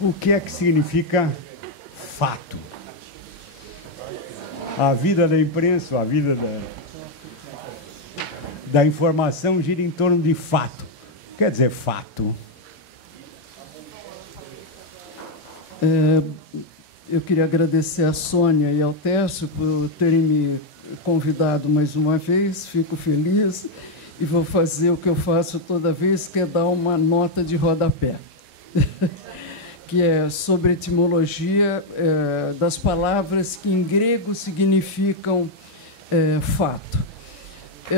O que é que significa fato? A vida da imprensa, a vida da informação gira em torno de fato. Quer dizer, fato. Eu queria agradecer a Sônia e ao Tércio por terem me convidado mais uma vez. Fico feliz e vou fazer o que eu faço toda vez, que é dar uma nota de rodapé, que é sobre etimologia das palavras que em grego significam fato.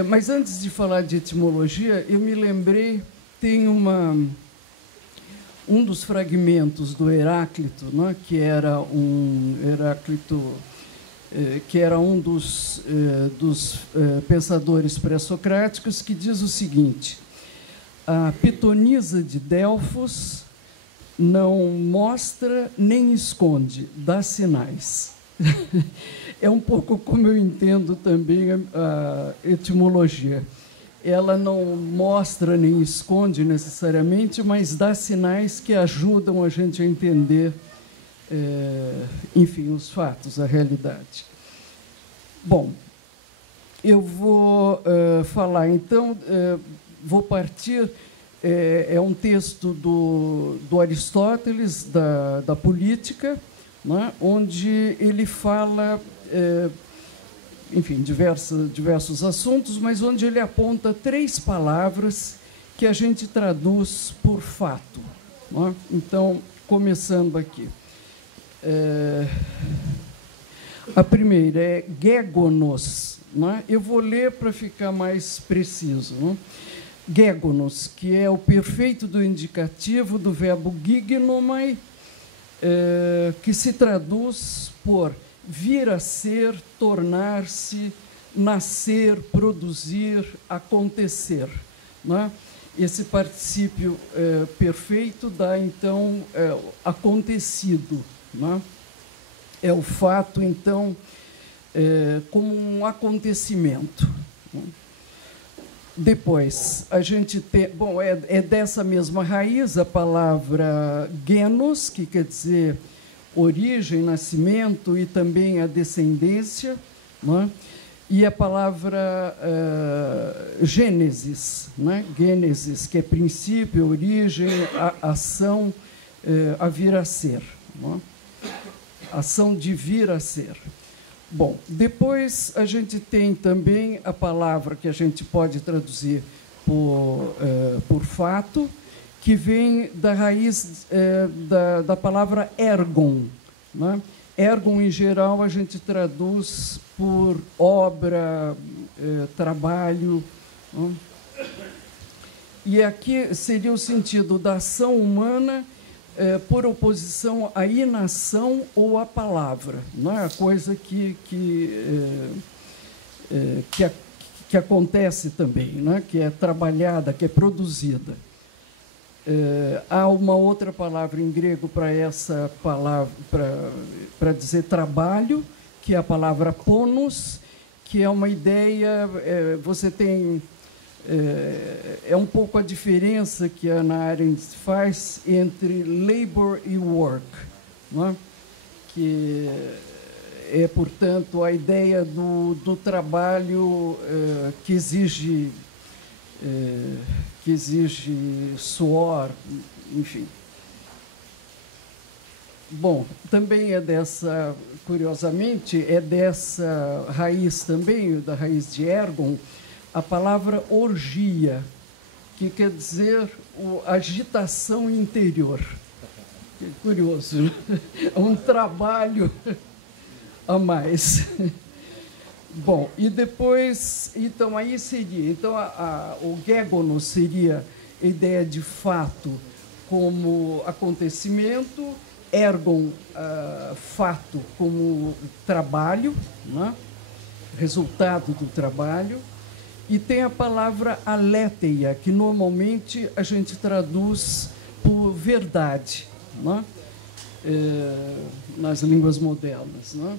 Mas antes de falar de etimologia, eu me lembrei, tem um dos fragmentos do Heráclito, né, que era um dos pensadores pré-socráticos, que diz o seguinte: a pitonisa de Delfos não mostra nem esconde, dá sinais. É um pouco como eu entendo também a etimologia. Ela não mostra nem esconde necessariamente, mas dá sinais que ajudam a gente a entender, enfim, os fatos, a realidade. Bom, eu vou falar, então, vou partir... É um texto do Aristóteles, da política, né, onde ele fala... enfim, diversos assuntos, mas onde ele aponta 3 palavras que a gente traduz por fato. Né? Então, começando aqui. A primeira é gégonos. Né? Eu vou ler para ficar mais preciso. Né? Gégonos, que é o perfeito do indicativo do verbo gignomai, que se traduz por vir a ser, tornar-se, nascer, produzir, acontecer. Né? Esse particípio perfeito dá, então, acontecido. Né? É o fato, então, como um acontecimento. Né? Depois, a gente tem... Bom, é dessa mesma raiz a palavra genos, que quer dizer origem, nascimento, e também a descendência, né? E a palavra gênesis, né? Gênesis, que é princípio, origem, ação, a vir a ser, né? Ação de vir a ser. Bom, depois a gente tem também a palavra que a gente pode traduzir por fato, que vem da raiz da palavra ergon. Né? Ergon, em geral, a gente traduz por obra, trabalho. Né? E aqui seria o sentido da ação humana por oposição à inação ou à palavra. Não é a coisa que acontece também, né? Que é trabalhada, que é produzida. Há uma outra palavra em grego para essa palavra, para dizer trabalho, que é a palavra ponos, que é uma ideia, você tem... É um pouco a diferença que a Hannah Arendt faz entre labor e work, não é? Que é, portanto, a ideia do trabalho que exige suor, enfim. Bom, também curiosamente, é dessa raiz também, da raiz de ergon, a palavra orgia, que quer dizer agitação interior. Que curioso, né? É um trabalho a mais. Bom, e depois, então, aí seria, então, o gégono seria a ideia de fato como acontecimento, ergon, fato como trabalho, né? Resultado do trabalho, e tem a palavra aletheia, que normalmente a gente traduz por verdade, né? Nas línguas modernas, né?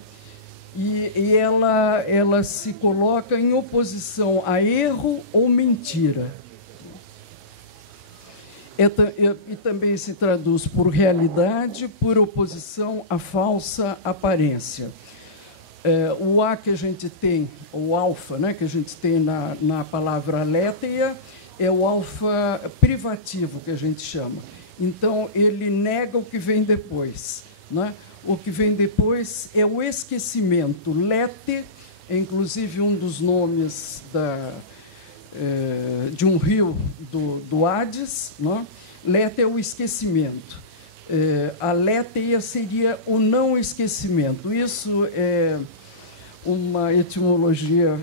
E ela se coloca em oposição a erro ou mentira. E também se traduz por realidade, por oposição à falsa aparência. O A que a gente tem, o alfa, né, que a gente tem na palavra aletheia, é o alfa privativo, que a gente chama. Então, ele nega o que vem depois, né? O que vem depois é o esquecimento. Lete é, inclusive, um dos nomes de um rio do Hades, né? Lete é o esquecimento. A aletheia seria o não esquecimento. Isso é uma etimologia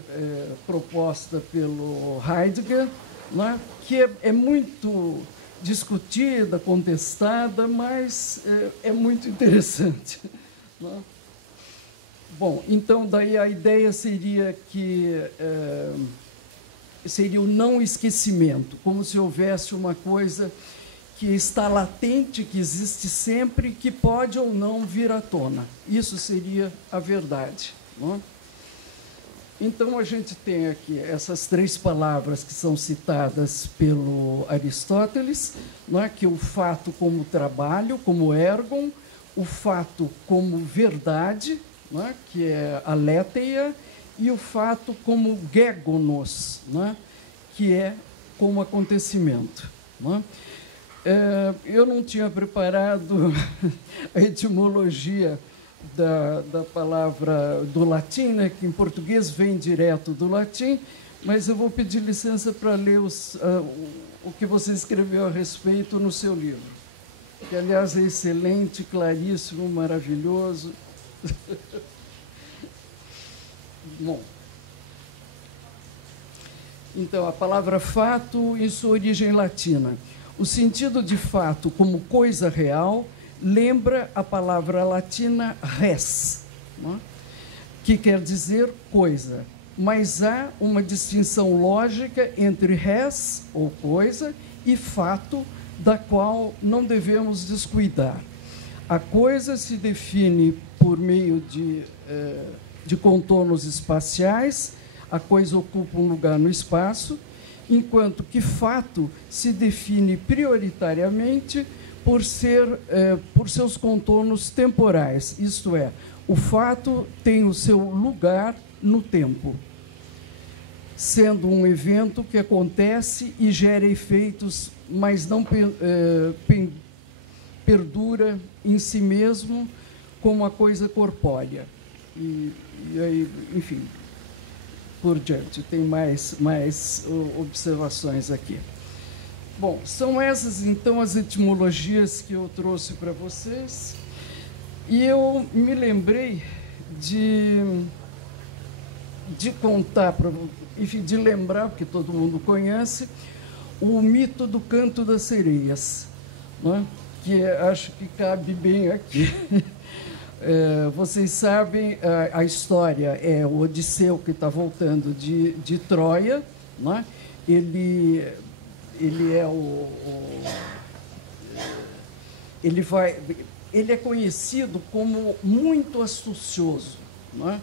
proposta pelo Heidegger, né? Que é muito discutida, contestada, mas é muito interessante, né? Bom, então, daí a ideia seria que seria o não esquecimento, como se houvesse uma coisa que está latente, que existe sempre, que pode ou não vir à tona. Isso seria a verdade, não é? Então, a gente tem aqui essas 3 palavras que são citadas pelo Aristóteles, não é? Que o fato como trabalho, como ergon, o fato como verdade, não é? Que é a aletheia, e o fato como gegonos, não é? Que é como acontecimento, não é? Eu não tinha preparado a etimologia da palavra do latim, né, que em português vem direto do latim, mas eu vou pedir licença para ler o que você escreveu a respeito no seu livro, que, aliás, é excelente, claríssimo, maravilhoso. Bom, então, a palavra fato em sua origem latina. O sentido de fato como coisa real lembra a palavra latina res, né? Que quer dizer coisa, mas há uma distinção lógica entre res, ou coisa, e fato, da qual não devemos descuidar. A coisa se define por meio de contornos espaciais, a coisa ocupa um lugar no espaço, enquanto que fato se define prioritariamente por seus contornos temporais, isto é, o fato tem o seu lugar no tempo, sendo um evento que acontece e gera efeitos, mas não perdura em si mesmo como a coisa corpórea. E aí, enfim, por diante, tem mais observações aqui. Bom, são essas, então, as etimologias que eu trouxe para vocês. E eu me lembrei de contar, enfim, de lembrar, porque todo mundo conhece, o mito do Canto das Sereias, né? Que acho que cabe bem aqui. Vocês sabem, a história é o Odisseu, que está voltando de Troia, né? Ele é conhecido como muito astucioso, né?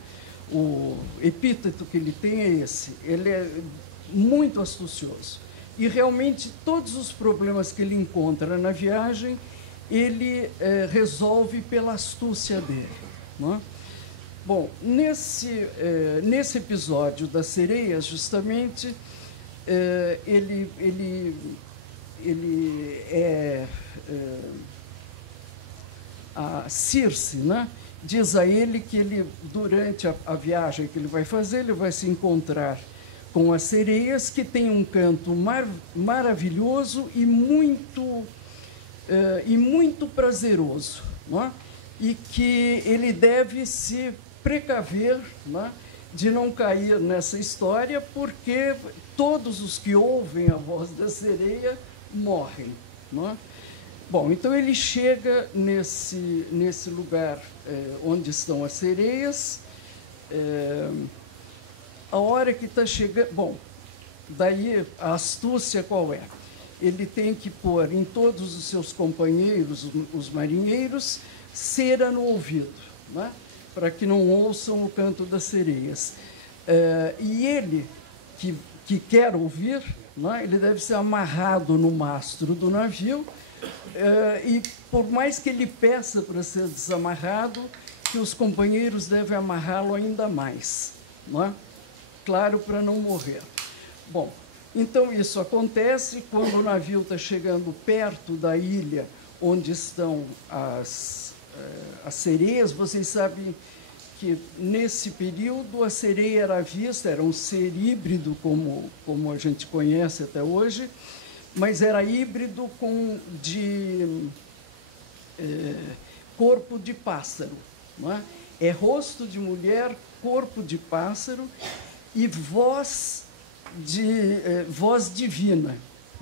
O epíteto que ele tem é esse, ele é muito astucioso. E realmente todos os problemas que ele encontra na viagem, ele resolve pela astúcia dele, né? Bom, nesse episódio das sereias, justamente, a Circe, né, diz a ele que durante a viagem que ele vai fazer, ele vai se encontrar com as sereias, que têm um canto maravilhoso e muito prazeroso, né, e que ele deve se precaver, né, de não cair nessa história, porque todos os que ouvem a voz da sereia morrem, não é? Bom, então ele chega nesse lugar onde estão as sereias. A hora que está chegando... Bom, daí a astúcia qual é? Ele tem que pôr em todos os seus companheiros, os marinheiros, cera no ouvido, não é? Para que não ouçam o canto das sereias. E ele, que quer ouvir, não é? Ele deve ser amarrado no mastro do navio, e por mais que ele peça para ser desamarrado, que os companheiros devem amarrá-lo ainda mais, não é? Claro, para não morrer. Bom, então isso acontece quando o navio está chegando perto da ilha onde estão as sereias. Vocês sabem que nesse período a sereia era vista, era um ser híbrido como a gente conhece até hoje, mas era híbrido de corpo de pássaro, não é? É rosto de mulher, corpo de pássaro e voz divina,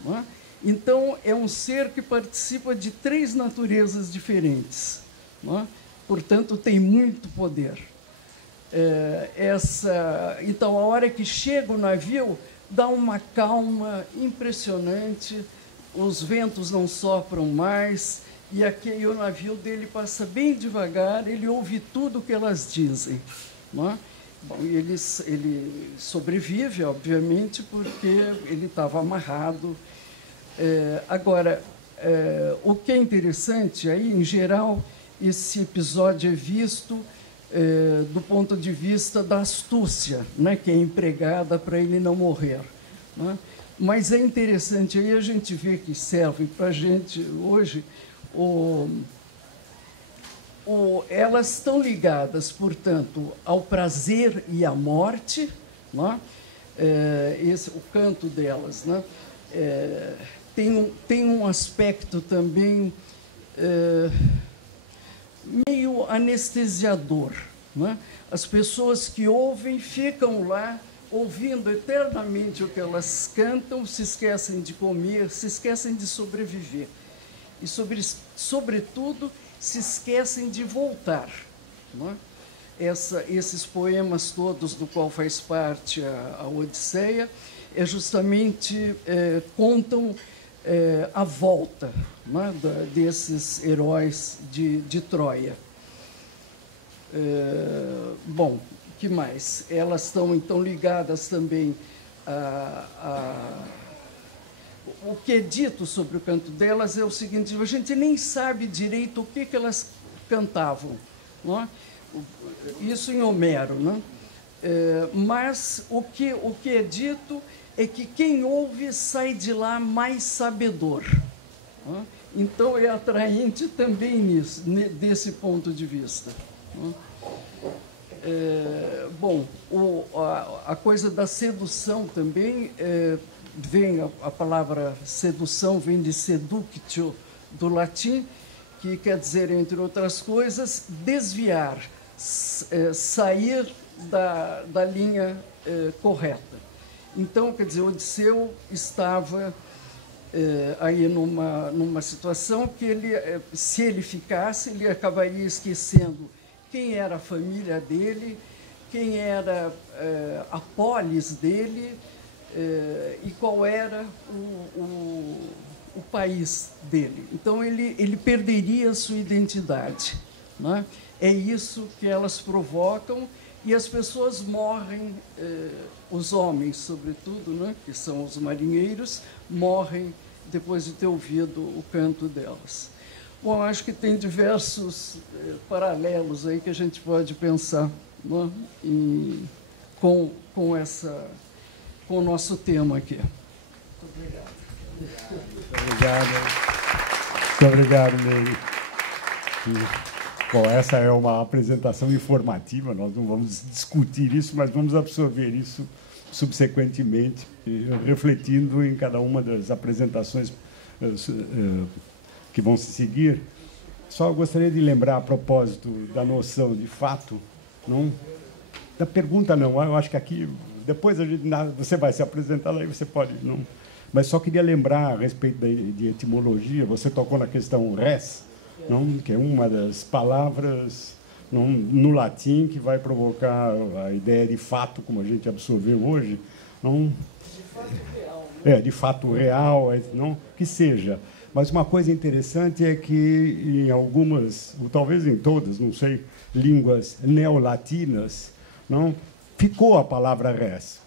não é? Então é um ser que participa de 3 naturezas diferentes, não é? Portanto tem muito poder. Então a hora que chega o navio dá uma calma impressionante, os ventos não sopram mais, e o navio dele passa bem devagar, ele ouve tudo o que elas dizem, não é? Bom, ele sobrevive, obviamente, porque ele estava amarrado. Agora, o que é interessante, aí, em geral, esse episódio é visto do ponto de vista da astúcia, né, que é empregada para ele não morrer, né? Mas é interessante, aí a gente vê que serve para a gente hoje, elas estão ligadas, portanto, ao prazer e à morte, né? O canto delas, né? Tem um aspecto também meio anestesiador, né? As pessoas que ouvem ficam lá ouvindo eternamente o que elas cantam, se esquecem de comer, se esquecem de sobreviver e, sobretudo, se esquecem de voltar, não é? Esses poemas todos, do qual faz parte a Odisseia, justamente contam a volta, não é, desses heróis de Troia. Bom, o que mais? Elas estão, então, ligadas também o que é dito sobre o canto delas é o seguinte: a gente nem sabe direito o que elas cantavam, não é? Isso em Homero, não é? Mas o que é dito é que quem ouve sai de lá mais sabedor, não é? Então é atraente também desse ponto de vista, não é? Bom, a coisa da sedução também vem, a palavra sedução vem de seductio, do latim, que quer dizer, entre outras coisas, desviar, sair da linha correta. Então, quer dizer, Odisseu estava aí numa situação que se ele ficasse, ele acabaria esquecendo quem era a família dele, quem era a polis dele, e qual era o país dele. Então, ele perderia a sua identidade, não é? É isso que elas provocam, e as pessoas morrem, os homens, sobretudo, né, que são os marinheiros, morrem depois de ter ouvido o canto delas. Bom, acho que tem diversos paralelos aí que a gente pode pensar, né, com o nosso tema aqui. Muito obrigado. Muito obrigado, Ney. Bom, essa é uma apresentação informativa, nós não vamos discutir isso, mas vamos absorver isso subsequentemente, refletindo em cada uma das apresentações que vão se seguir. Só gostaria de lembrar, a propósito da noção de fato, não, da pergunta não, eu acho que aqui, depois você vai se apresentar lá e você pode, não, mas só queria lembrar a respeito de etimologia. Você tocou na questão res, não, que é uma das palavras no latim que vai provocar a ideia de fato, como a gente absorveu hoje, não, de fato real, de fato real, não, que seja. Mas uma coisa interessante é que em algumas, ou talvez em todas, não sei, línguas neolatinas, não, ficou a palavra res.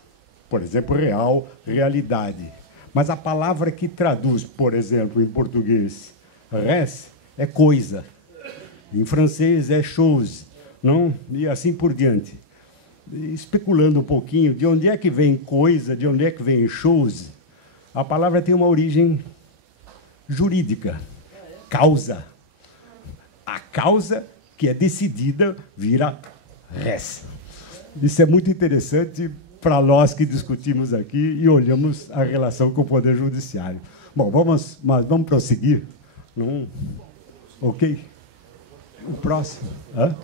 Por exemplo, real, realidade. Mas a palavra que traduz, por exemplo, em português, res, é coisa. Em francês é chose, não? E assim por diante. E especulando um pouquinho de onde é que vem coisa, de onde é que vem chose, a palavra tem uma origem jurídica. Causa. A causa que é decidida vira res. Isso é muito interessante para nós que discutimos aqui e olhamos a relação com o Poder Judiciário. Bom, vamos prosseguir? Não? Ok? O próximo. Hã?